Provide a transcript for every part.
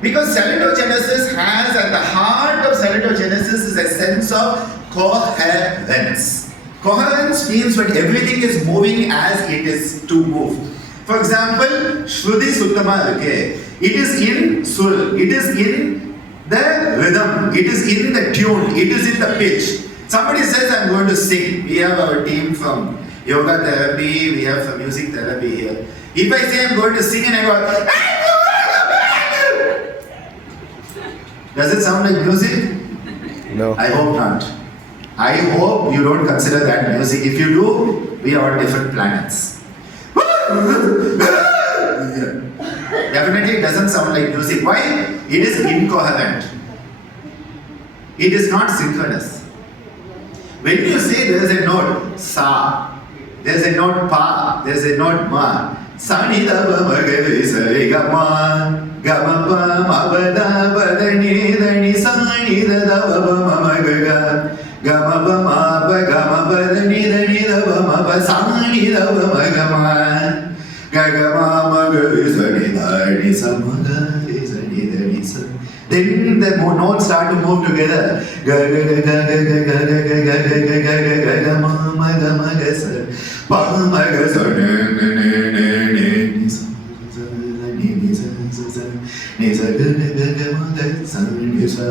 Because salutogenesis has, at the heart of salutogenesis is a sense of coherence. Coherence means when everything is moving as it is to move. For example, Shruti Suttama, okay, it is in sul, it is in the rhythm, it is in the tune, it is in the pitch. Somebody says, I'm going to sing. We have our team from yoga therapy, we have some music therapy here. If I say I'm going to sing and I go, does it sound like music? No. I hope not. I hope you don't consider that music. If you do, we are on different planets. Definitely it doesn't sound like music. Why? It is incoherent. It is not synchronous. When you say there is a note sa, there is a note pa, there is a note ma, sa ni da ba ma ga re sa re ga ma, ga ma pa ma ba da ba da ni da ni sa ni da da ba ba ma ma ga ga, ga ma ba ma ba ga ma ba da ni da ba ma ba sa ni da ba ma ga ma, ga ga ma ma ga re sa ni da ni sa ma ga re sa ni da ni sa. Then the notes start to move together. Ga ga ga ga ga ga ga ga ga ga ga ga ga ga ga ma ga sa pa ma ga sa ne ne ne ne ne ni sa ni sa sa ni sa ga ga ga ga ma ga sa ni sa.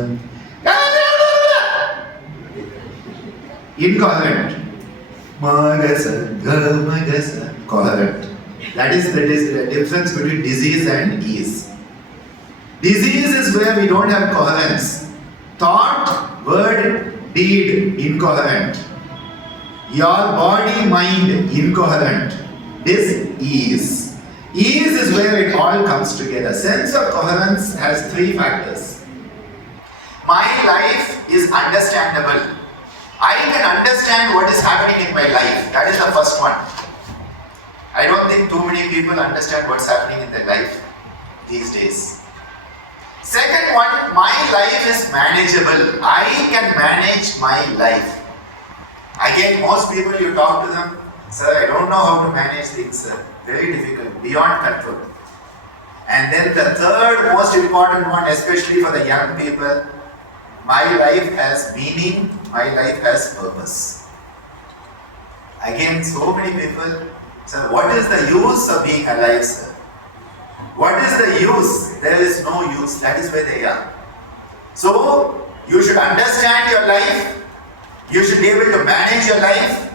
Incoherent. Ma ga sa ga ma ga sa. Coherent. That is the difference between disease and ease. Disease is where we don't have coherence. Thought, word, deed, incoherent. Your body, mind, incoherent. This ease. Ease is where it all comes together. Sense of coherence has three factors. My life is understandable. I can understand what is happening in my life. That is the first one. I don't think too many people understand what's happening in their life these days. Second one, my life is manageable. I can manage my life. Again, most people you talk to them, sir, I don't know how to manage things, sir. Very difficult, beyond control. And then the third most important one, especially for the young people, my life has meaning, my life has purpose. Again, so many people, sir, what is the use of being alive, sir? What is the use? There is no use. That is where they are. So, you should understand your life, you should be able to manage your life,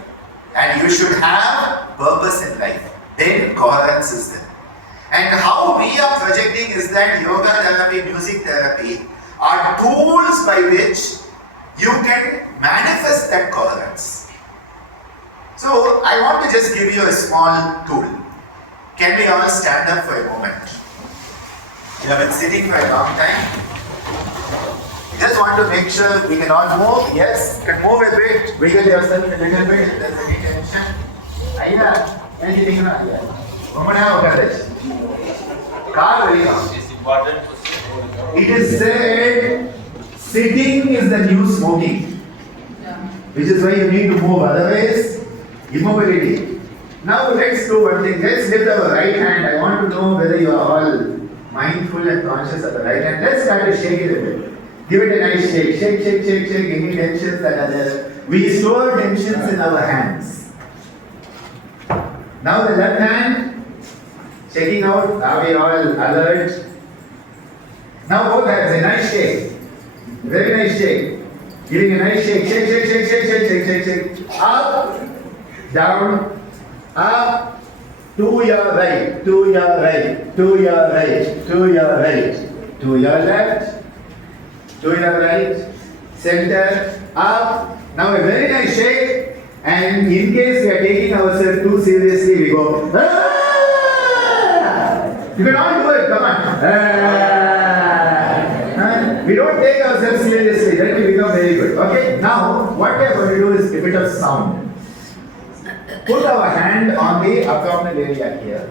and you should have purpose in life. Then coherence is there. And how we are projecting is that yoga therapy, music therapy are tools by which you can manifest that coherence. So, I want to just give you a small tool. Can we all stand up for a moment? You have been sitting for a long time. Just want to make sure we can all move. Yes, you can move a bit. Wiggle yourself a little bit if there's any tension. Aida, anything now? It is said, sitting is the new smoking. Which is why you need to move. Otherwise, immobility. Now let's do one thing. Let's lift our right hand. I want to know whether you are all mindful and conscious of the right hand. Let's start to shake it a bit. Give it a nice shake. Shake, shake, shake, shake. Any tensions that are there. We store tensions in our hands. Now the left hand, shaking out. Are we all alert? Now both hands, a nice shake. Very nice shake. Giving a nice shake. Shake, shake, shake, shake, shake, shake, shake, shake. Up, down. Up, to your right, to your right, to your right, to your right, to your left, to your right, center, up. Now a very nice shake, and in case we are taking ourselves too seriously, we go. Ah! You can all do it, come on. Ah! We don't take ourselves seriously, then we become very good. Okay, now what we are going to do is a bit of sound. Put our hand on the abdominal area here,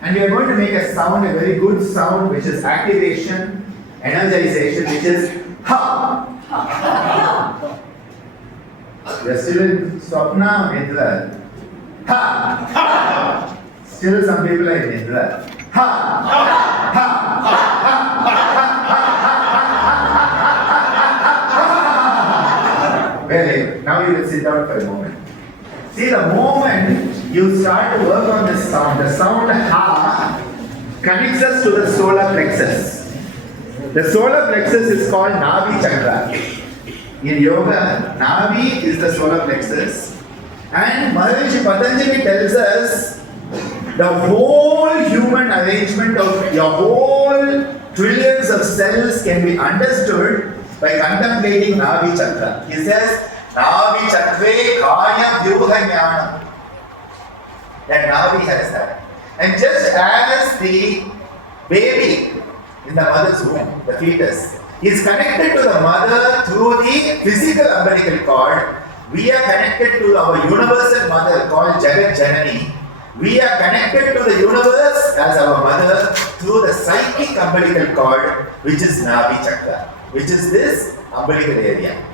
and we are going to make a sound, a very good sound, which is activation, energization, which is ha. We are still in Swapna or Nidra. Ha. Still some people are in Nidra. Ha. Ha. Ha. Ha. Ha. sit down for a moment. See, the moment you start to work on this sound, the sound ha connects us to the solar plexus. The solar plexus is called Navi Chakra. In yoga, Navi is the solar plexus. And Maharishi Patanjali tells us the whole human arrangement of your whole trillions of cells can be understood by contemplating Navi Chakra. He says, Navi Chakre Kaya Vyuha Jnanam. That Navi has that. And just as the baby in the mother's womb, the fetus, is connected to the mother through the physical umbilical cord, we are connected to our universal mother called Jagat Janani. We are connected to the universe as our mother through the psychic umbilical cord, which is Navi Chakra, which is this umbilical area.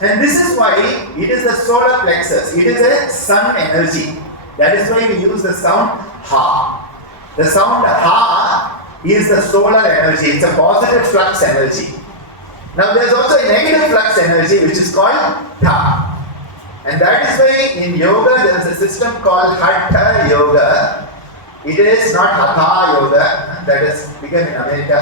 And this is why it is the solar plexus. It is a sun energy. That is why we use the sound ha. The sound ha is the solar energy. It's a positive flux energy. Now there is also a negative flux energy which is called tha. And that is why in yoga there is a system called Hatha Yoga. It is not Hatha Yoga. That is become in America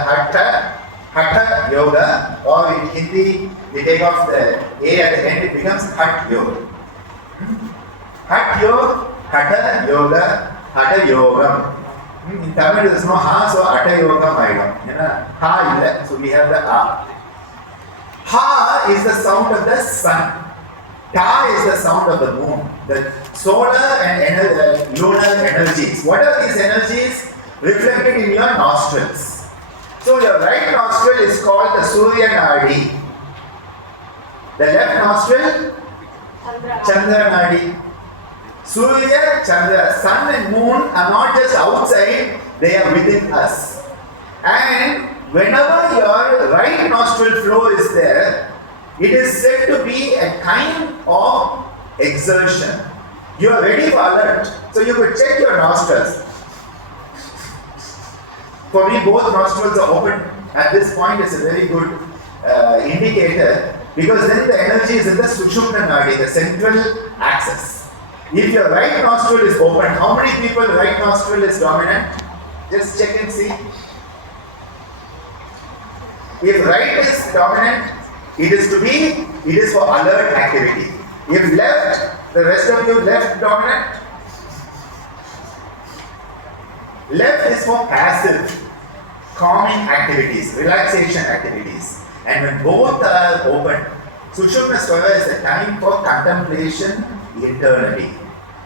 Hatha Yoga, or in Hindi we take off the A at the end, it becomes Hat Yoga. Hat Yoga, Hatha Yoga, Hatha Yogam. In Tamil there is no Ha, so Hatha Yogam Aidam. Ha illa, so we have the A. Ha is the sound of the sun. Ta is the sound of the moon. The solar and lunar energies. What are these energies? Reflected in your nostrils. So your right nostril is called the Surya Nadi. The left nostril, Chandra Nadi. Surya, Chandra, sun and moon are not just outside, they are within us. And whenever your right nostril flow is there, it is said to be a kind of exertion. You are ready for alert. So you could check your nostrils. For me, both nostrils are open. At this point, it's a very good indicator, because then the energy is in the Sushumna Nadi, the central axis. If your right nostril is open, how many people right nostril is dominant? Just check and see. If right is dominant, it is for alert activity. If left, the rest of you left dominant. Left is for passive, calming activities, relaxation activities. And when both are open, Sushumna Swara is the time for contemplation internally.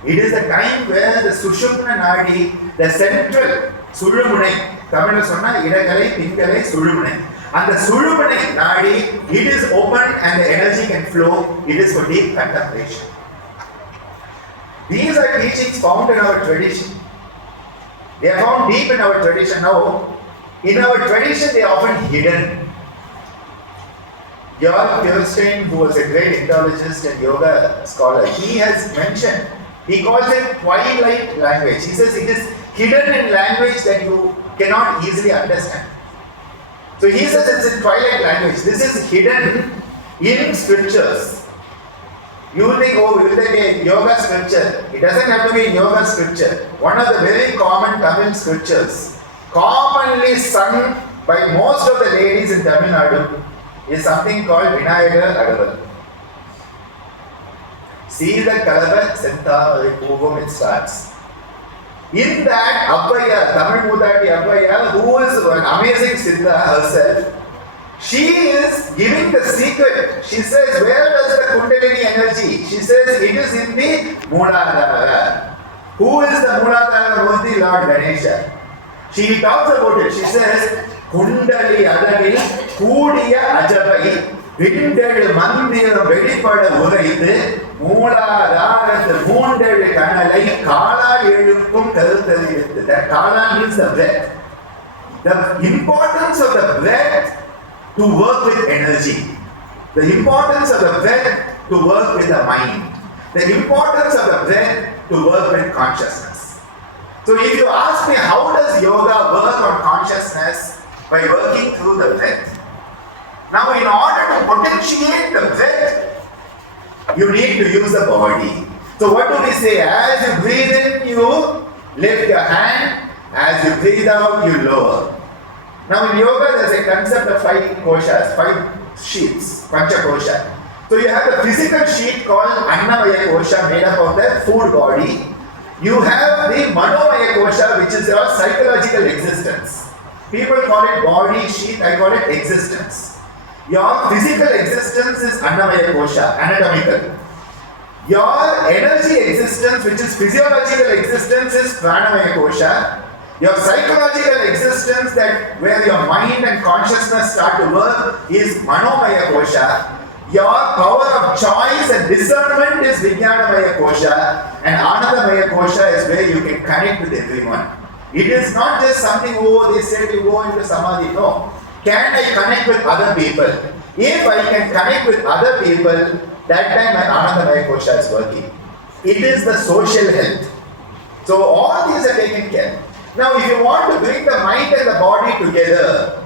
It is the time where the Sushumna Nadi, the central Sulumunai, Tamil Sonna, Idakalai, Pinkalai, Sulumunai. And the Sulumunai Nadi, it is open and the energy can flow. It is for deep contemplation. These are teachings found in our tradition. They are found deep in our tradition. Now, in our tradition, they are often hidden. Georg Bjerstein, who was a great Indologist and yoga scholar, he has mentioned, he calls it twilight language. He says it is hidden in language that you cannot easily understand. So he says it's in twilight language. This is hidden in scriptures. You will think, oh, will there be a yoga scripture? It doesn't have to be a yoga scripture. One of the very common Tamil scriptures, commonly sung by most of the ladies in Tamil Nadu, is something called Vinayagar Adaval. See the Kalaba Senta Pugum, it starts. In that, Abbaya, Tamil Mudati Abbaya, who is an amazing Siddha herself, she is giving the secret. She says, where does the Kundalini energy? She says, it is in the Mooladhara. Who is the Mooladhara? Who is the Lord Ganesha? She talks about it. She says, Kundali Adavil, Kudiya Ajabai, Vinded Mandir, Vedipada Uraidu, Mooladhara, the Moonded Kanalai, Kala Yedukum Karuthali. That Kala means the breath. The importance of the breath to work with energy. The importance of the breath to work with the mind. The importance of the breath to work with consciousness. So if you ask me, how does yoga work on consciousness? By working through the breath. Now in order to potentiate the breath, You need to use the body. So what do we say? As you breathe in, you lift your hand. As you breathe out, you lower. Now in yoga, there's a concept of 5 koshas, 5 sheets, pancha kosha. So you have the physical sheet called Annamaya kosha, made up of the food body. You have the Manomaya kosha, which is your psychological existence. People call it body sheet, I call it existence. Your physical existence is Annamaya kosha, anatomical. Your energy existence, which is physiological existence, is Pranamaya kosha. Your psychological existence, that where your mind and consciousness start to work, is Manomaya kosha. Your power of choice and discernment is Vijnanamaya kosha, and Anandamaya kosha is where you can connect with everyone. It is not just something, oh, they said you go into samadhi. No. Can I connect with other people? If I can connect with other people, that time my Anandamaya kosha is working. It is the social health. So all these are taken care. Now if you want to bring the mind and the body together,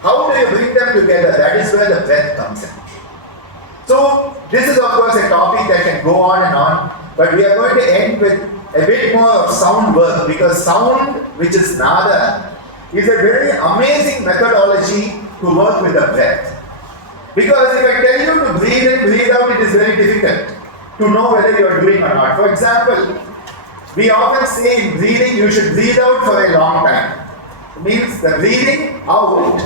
how do you bring them together? That is where the breath comes in. So this is of course a topic that can go on and on, but we are going to end with a bit more of sound work, because sound, which is nada, is a very amazing methodology to work with the breath. Because if I tell you to breathe in, breathe out, it is very difficult to know whether you are doing or not. For example, we often say in breathing, you should breathe out for a long time. It means the breathing out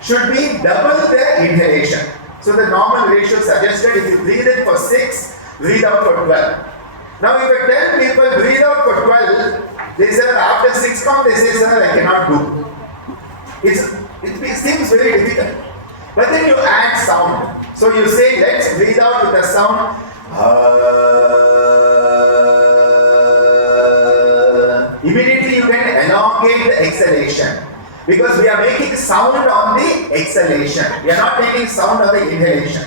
should be double the inhalation. So the normal ratio suggested, if you breathe in for 6, breathe out for 12. Now if I tell people breathe out for 12, they say after 6 count, they say, sir, I cannot do. It seems very difficult. But then you add sound. So you say, let's breathe out with the sound. Immediately you can elongate the exhalation. Because we are making sound on the exhalation. We are not making sound on the inhalation.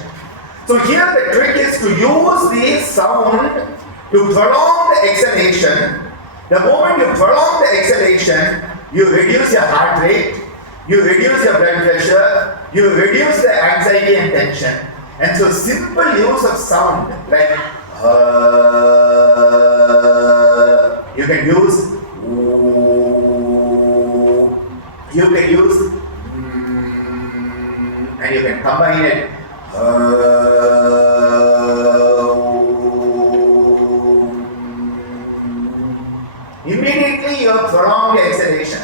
So here the trick is to use the sound to prolong the exhalation. The moment you prolong the exhalation, you reduce your heart rate, you reduce your blood pressure, you reduce the anxiety and tension. And so simple use of sound like you can use and you can combine it. Immediately you have prolonged the exhalation.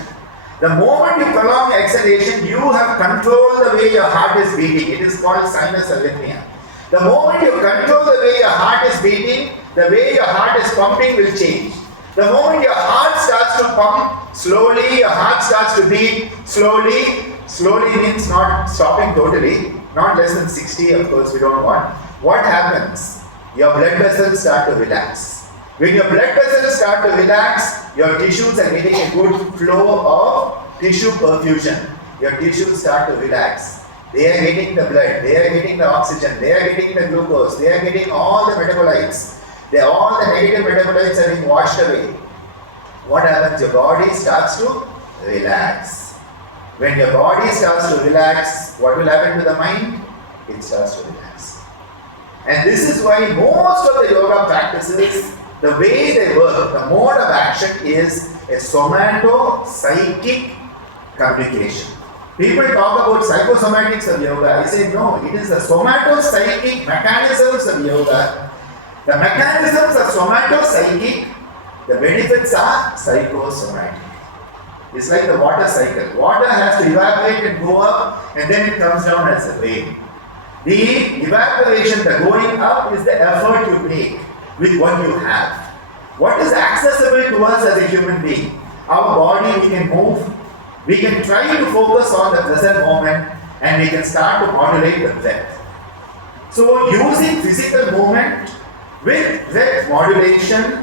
The moment you prolong the exhalation, you have controlled the way your heart is beating. It is called sinus arrhythmia. The moment you control the way your heart is beating, the way your heart is pumping will change. The moment your heart starts to pump slowly, your heart starts to beat slowly. Slowly means not stopping totally, not less than 60, of course we don't want. What happens? Your blood vessels start to relax. When your blood vessels start to relax, your tissues are getting a good flow of tissue perfusion. Your tissues start to relax. They are getting the blood, they are getting the oxygen, they are getting the glucose, they are getting all the metabolites. All the negative metabolites are being washed away. What happens? Your body starts to relax. When your body starts to relax, what will happen to the mind? It starts to relax. And this is why most of the yoga practices, the way they work, the mode of action is a somato-psychic communication. People talk about psychosomatics of yoga. I say no, it is the somato-psychic mechanisms of yoga. The mechanisms are somato-psychic, the benefits are psychosomatic. It's like the water cycle. Water has to evaporate and go up, and then it comes down as a rain. The evaporation, the going up, is the effort you make with what you have. What is accessible to us as a human being? Our body, we can move, we can try to focus on the present moment, and we can start to modulate the breath. So using physical movement with breath modulation,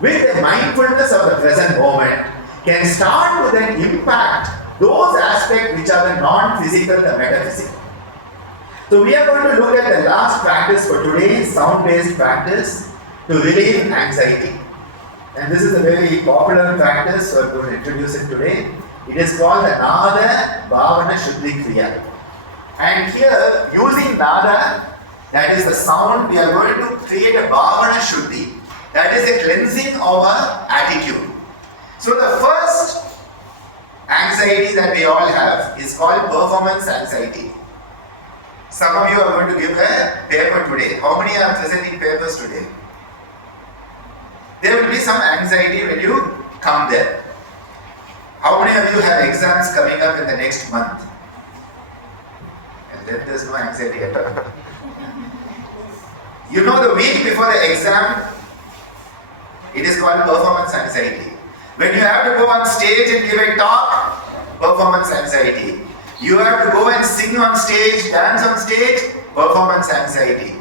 with the mindfulness of the present moment, can start to then impact those aspects which are the non-physical, the metaphysical. So we are going to look at the last practice for today, sound-based practice to relieve anxiety. And this is a very popular practice, so I'm going to introduce it today. It is called the Nada Bhavana Shuddhi Kriya. And here, using Nada, That is the sound. We are going to create a Bhavana Shuddhi. That is a cleansing of our attitude. So the first anxiety that we all have is called performance anxiety. Some of you are going to give a paper today. How many are presenting papers today? There will be some anxiety when you come there. How many of you have exams coming up in the next month? And then there's no anxiety at all. You know, the week before the exam, it is called performance anxiety. When you have to go on stage and give a talk, performance anxiety. You have to go and sing on stage, dance on stage, performance anxiety.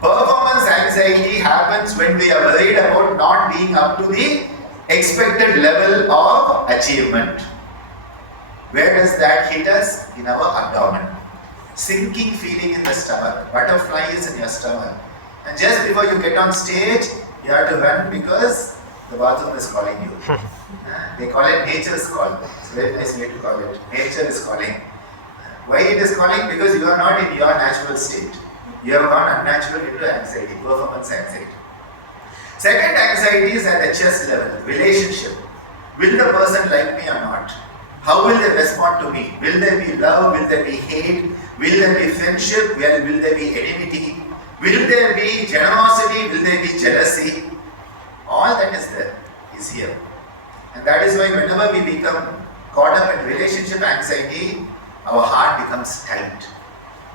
Performance anxiety happens when we are worried about not being up to the expected level of achievement. Where does that hit us? In our abdomen. Sinking feeling in the stomach. Butterfly is in your stomach. And just before you get on stage, you have to run because the bathroom is calling you. They call it nature's call. It's a very nice way to call it. Nature is calling. Why it is calling? Because you are not in your natural state. You have gone unnatural into anxiety, performance anxiety. Second anxiety is at the chest level, relationship. Will the person like me or not? How will they respond to me? Will there be love? Will there be hate? Will there be friendship? Will there be enmity? Will there be generosity? Will there be jealousy? All that is there, is here. And that is why whenever we become caught up in relationship anxiety, our heart becomes tight.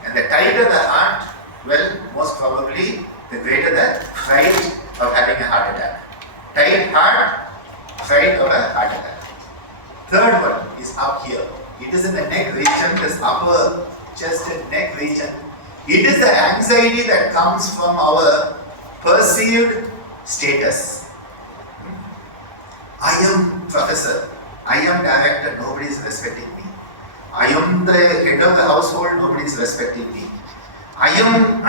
And the tighter the heart, well, most probably, the greater the fright of having a heart attack. Tight heart, fright of a heart attack. Third one is up here. It is in the neck region, this upper chest and neck region. It is the anxiety that comes from our perceived status. I am professor, I am director, nobody is respecting me. I am the head of the household, nobody is respecting me. I am,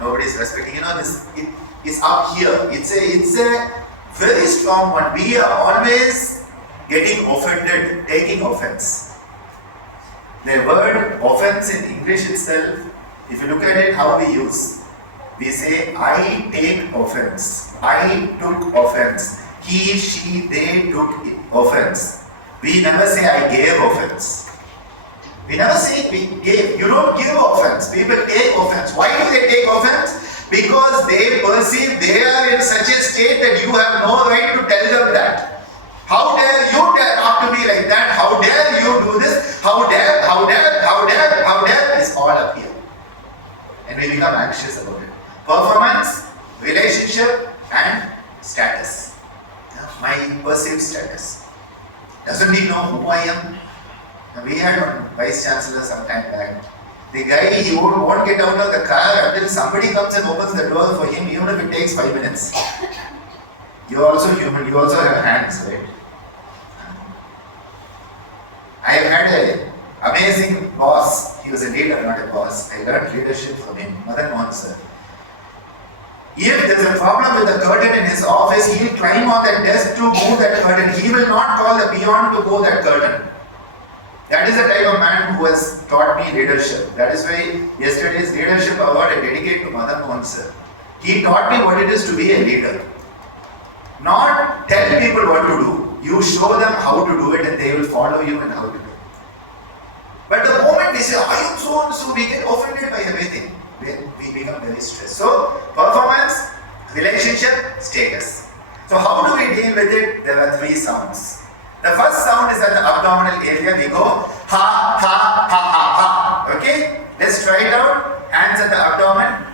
nobody is respecting. You know, it is up here. It's a very strong one. We are always getting offended, taking offense. The word offense in English itself, if you look at it, how we use, we say, I take offense, I took offense. He, she, they took offense. We never say I gave offense. We never say we gave. You don't give offense. People take offense. Why do they take offense? Because they perceive they are in such a state that you have no right to tell them that. How dare you talk to me like that? How dare you do this? How dare is all up here. And we become anxious about it. Performance, relationship, and status. My perceived status. Doesn't he know who I am? We had one vice chancellor some time back. The guy, he won't get out of the car until somebody comes and opens the door for him, even if it takes 5 minutes. You are also human, you also have hands, right? I have had an amazing boss. He was a leader, not a boss. I learned leadership from him, Madan Mohan sir. If there is a problem with the curtain in his office, he will climb on that desk to move that curtain. He will not call the peon to go that curtain. That is the type of man who has taught me leadership. That is why yesterday's leadership award I dedicate to Madan Mohan sir. He taught me what it is to be a leader. Not tell people what to do. You show them how to do it and they will follow you and how to do it. But the moment we say, I am so and so, we get offended by everything. We become very stressed. So, performance, relationship, status. So, how do we deal with it? There are 3 sounds. The first sound is at the abdominal area. We go ha, ha, ha, ha, ha. Okay? Let's try it out. Hands at the abdomen.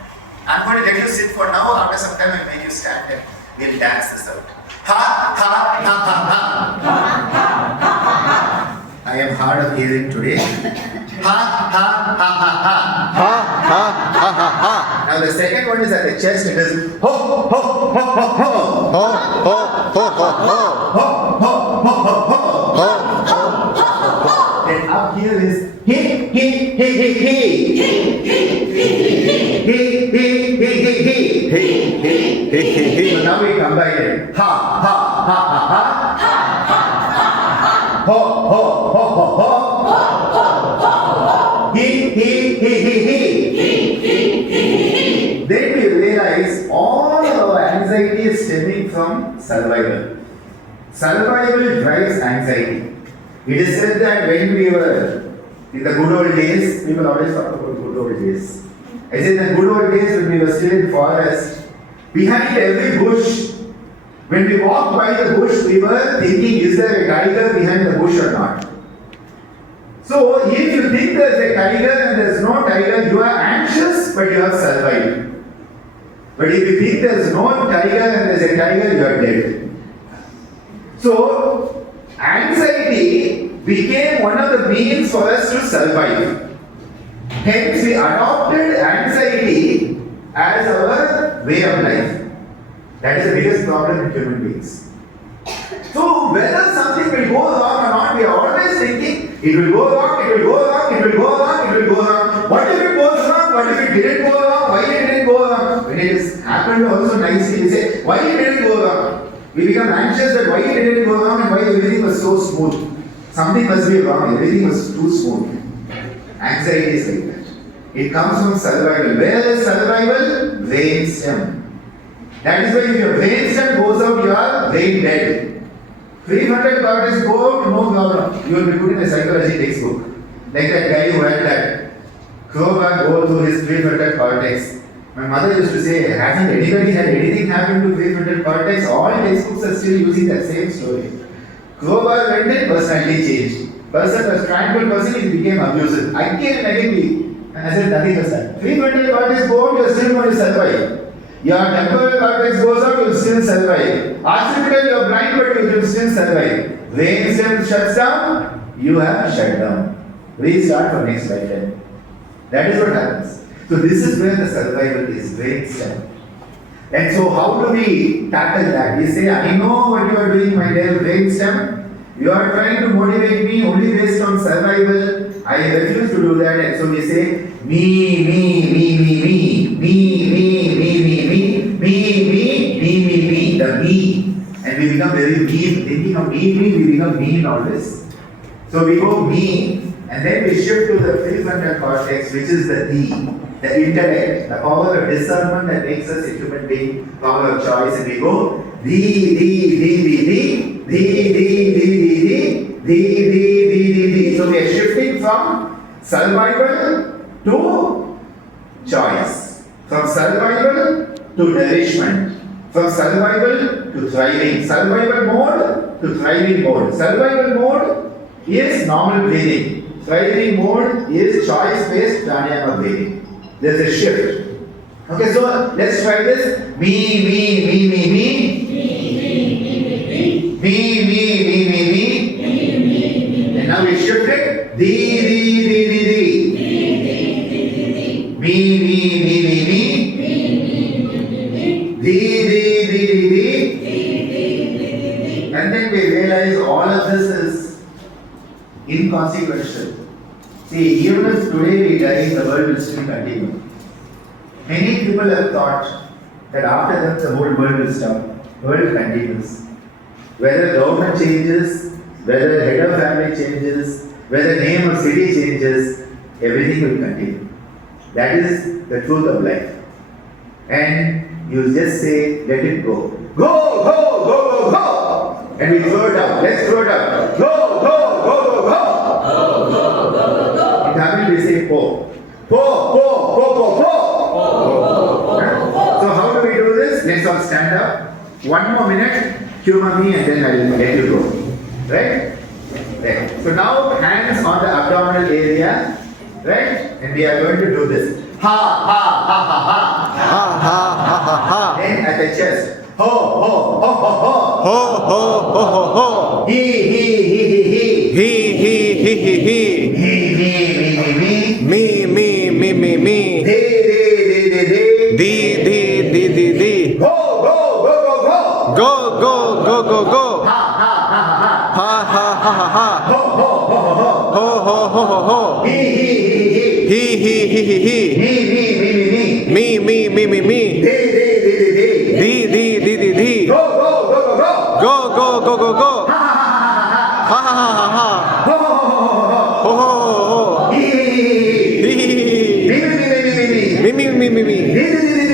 I'm going to let you sit for now. After some time, I'll make you stand and we'll dance this out. Ha, ha, ha, ha, ha. Ha, ha, ha, ha, ha. I am hard of hearing today. Ha, ha, ha, ha, ha. Ha, ha, ha, ha, ha. Now the second one is at the chest. It is ho, ho, ho, ho, ho. Ho, ho, ho, ho, ho. Ho, ho, ho, ho, ho. Ho, ho, ho, ho. Then up here is he, he, he, he, he. He, he, he, he, he. He, he, he, he, he. He, he, he, he, he. So now we combine it. Ha, ha, ha, ha, ha. Ha, ha, ha, ha, ha. Ho, ho, ho, ho, ho. Ho, ho, ho, ho, ho. He, he, he, he, he. He, he, he, he. anxiety is stemming from survival. Survival drives anxiety. It is said that when we were in the good old days, people always talk about good old days. I say the good old days when we were still in forest, behind every bush, when we walked by the bush, we were thinking, is there a tiger behind the bush or not? So, if you think there's a tiger and there's no tiger, you are anxious, but you have survived. But if you think there's no tiger and there's a tiger, you are dead. So, anxiety became one of the means for us to survive. Hence, we adopted anxiety as our way of life. That is the biggest problem in human beings. So, whether something will go wrong or not, we are always thinking, it will go wrong, it will go wrong, it will go wrong, it will go wrong. What if it goes wrong? What if it didn't go wrong? Why it didn't go wrong? When it has happened also nicely, we say, why it didn't go wrong? We become anxious that why it didn't go wrong and why everything was so smooth. Something must be wrong, everything was too smooth. Anxiety is like that. It comes from survival. Where is survival? Brain stem. That is why if your brain stem goes out, you are brain dead. Prefrontal cortex go out, no problem. You will be put in a psychology textbook. Like that guy who had that crowbar go through his prefrontal cortex. My mother used to say, hasn't anybody had anything happen to prefrontal cortex? All textbooks are still using that same story. Crowbar went in, personality changed. Person was tranquil person, he became abusive. Again and again, I said nothing was done. Prefrontal cortex go out, you are still going to survive. Your temporal cortex goes out, you will still survive. Occipital, you are blind, but you will still survive. Brain stem shuts down, you have shut down. Restart for next lifetime. That is what happens. So this is where the survival is, brain stem. And so how do we tackle that? We say, I know what you are doing, my dear brain stem. You are trying to motivate me only based on survival. I refuse to do that. And so we say, me, the me. And we become very mean. Thinking of me, we become mean always. So we go me, and then we shift to the prefrontal cortex, which is the intellect, the power of discernment that makes us a human being, power of choice, and we go So we are shifting from survival to choice, from survival to nourishment, from survival to thriving, survival mode to thriving mode. Survival mode is normal breathing, thriving mode is choice-based pranayama breathing. There's a shift. Okay, so let's try this. Me. And now we shift it. Di. Me. Di. And then we realize all of this is inconsequential. See, even if today we die, the world will still continue. Many people have thought that after that the whole world will stop. The world continues. Whether government changes, whether head of family changes, whether name of city changes, everything will continue. That is the truth of life. And you just say, let it go. Go! And we throw it out. Let's throw it out. Go! In Tamil we say po. So how do we do this? Let's all stand up. One more minute, humor me and then I will let you go. Right? So now hands on the abdominal area. Right? And we are going to do this. Ha. Then at the chest. Ho. He. Me. Di. Go. Ha. Ho. He. Me. Di.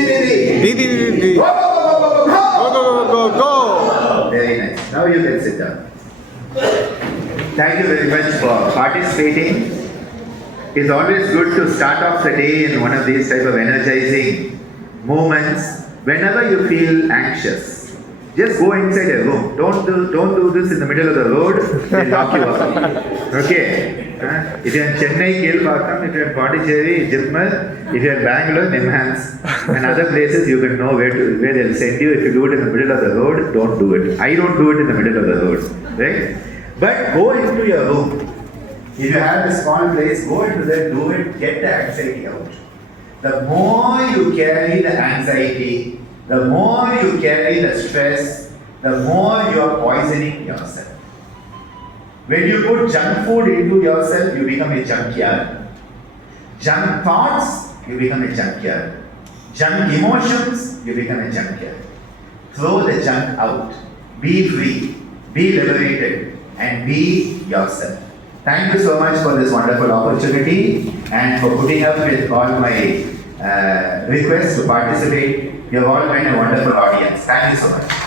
Go. Ha. Ho. Me. Di. Go. participating. It's always good to start off the day in one of these type of energizing moments. Whenever you feel anxious, just go inside a room. Don't do this in the middle of the road. They'll lock you up. Okay. If you're in Chennai, Kelpakkam. If you're in Pondicherry, Yogachemmal. If you're in Bangalore, Nimhans. And other places, you can know where they'll send you. If you do it in the middle of the road, don't do it. I don't do it in the middle of the road. Right? But go into your room. If you have a small place, go into there, do it, get the anxiety out. The more you carry the anxiety, the more you carry the stress, the more you are poisoning yourself. When you put junk food into yourself, you become a junkyard. Junk thoughts, you become a junkyard. Junk emotions, you become a junkyard. Throw the junk out. Be free, be liberated, and be yourself. Thank you so much for this wonderful opportunity and for putting up with all my requests to participate. You have all been a wonderful audience. Thank you so much.